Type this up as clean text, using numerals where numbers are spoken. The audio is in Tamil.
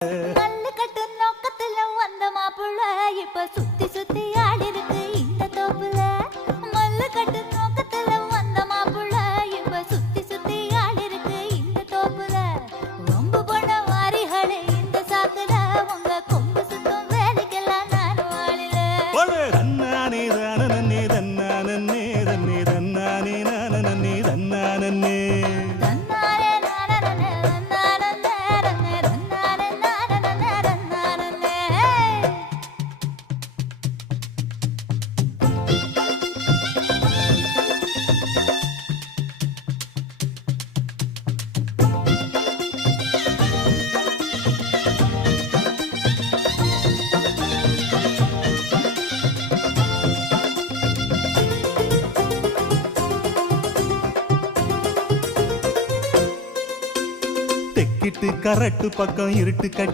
கல்லு கட்டு நோக்கத்துல வந்த மாப்புள்ள இப்ப சுத்தி சுத்தி ஆடி இருக்கு இந்த தோப்புல. மல்லு கட்டு நோக்கத்துல வந்த மாப்புள்ள இப்ப சுத்தி சுத்தி ஆடி இருக்கு இந்த தோப்புல. வம்பு பண்ண வாரிகளே இந்த சாக்குல உங்க கொம்பு சுத்தம் வேலைக்கெல்லாம் நானும் ஆளில. தன்னானே தானே தன்னானே தன்னே தன்னானே நானே தன்னானே தெக்கிட்டு கரட்டு பக்கம் இருட்டு கட்டி